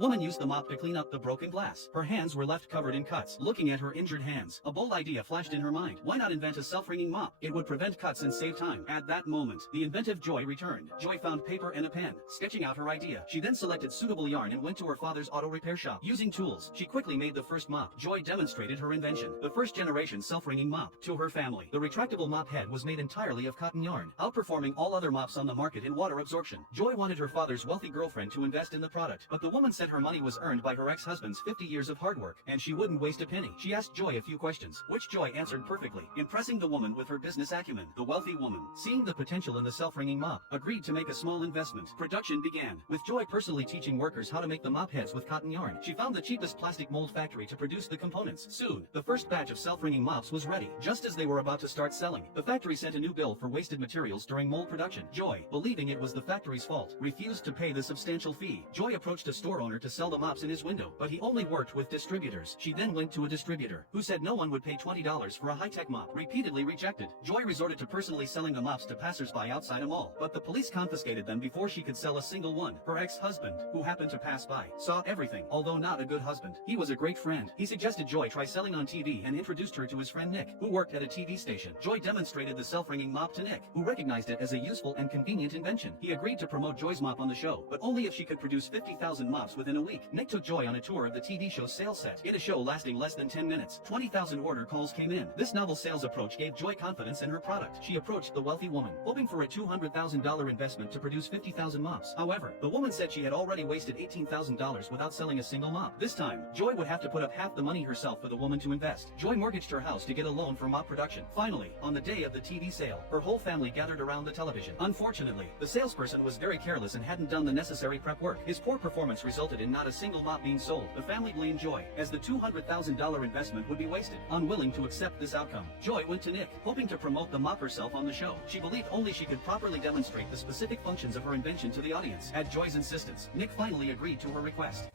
Woman used the mop to clean up the broken glass. Her hands were left covered in cuts. Looking at her injured hands, a bold idea flashed in her mind. Why not invent a self-wringing mop? It would prevent cuts and save time. At that moment, the inventive Joy returned. Joy found paper and a pen, sketching out her idea. She then selected suitable yarn and went to her father's auto repair shop. Using tools, she quickly made the first mop. Joy demonstrated her invention, the first generation self-wringing mop, to her family. The retractable mop head was made entirely of cotton yarn, outperforming all other mops on the market in water absorption. Joy wanted her father's wealthy girlfriend to invest in the product, but the woman said her money was earned by her ex-husband's 50 years of hard work, and she wouldn't waste a penny. She asked Joy a few questions, which Joy answered perfectly, impressing the woman with her business acumen. The wealthy woman, seeing the potential in the self-wringing mop, agreed to make a small investment. Production began, with Joy personally teaching workers how to make the mop heads with cotton yarn. She found the cheapest plastic mold factory to produce the components. Soon, the first batch of self-wringing mops was ready. Just as they were about to start selling, the factory sent a new bill for wasted materials during mold production. Joy, believing it was the factory's fault, refused to pay the substantial fee. Joy approached a store owner to sell the mops in his window, but he only worked with distributors. She then went to a distributor, who said no one would pay $20 for a high-tech mop. Repeatedly rejected, Joy resorted to personally selling the mops to passers-by outside a mall, but the police confiscated them before she could sell a single one. Her ex-husband, who happened to pass by, saw everything. Although not a good husband, he was a great friend. He suggested Joy try selling on TV and introduced her to his friend Nick, who worked at a TV station. Joy demonstrated the self-wringing mop to Nick, who recognized it as a useful and convenient invention. He agreed to promote Joy's mop on the show, but only if she could produce 50,000 mops within a week. Nick took Joy on a tour of the TV show's sales set. In a show lasting less than 10 minutes, 20,000 order calls came in. This novel sales approach gave Joy confidence in her product. She approached the wealthy woman, hoping for a $200,000 investment to produce 50,000 mops. However, the woman said she had already wasted $18,000 without selling a single mop. This time, Joy would have to put up half the money herself for the woman to invest. Joy mortgaged her house to get a loan for mop production. Finally, on the day of the TV sale, her whole family gathered around the television. Unfortunately, the salesperson was very careless and hadn't done the necessary prep work. His poor performance resulted in not a single mop being sold. The family blamed Joy, as the $200,000 investment would be wasted. Unwilling to accept this outcome, Joy went to Nick, hoping to promote the mop herself on the show. She believed only she could properly demonstrate the specific functions of her invention to the audience. At Joy's insistence, Nick finally agreed to her request.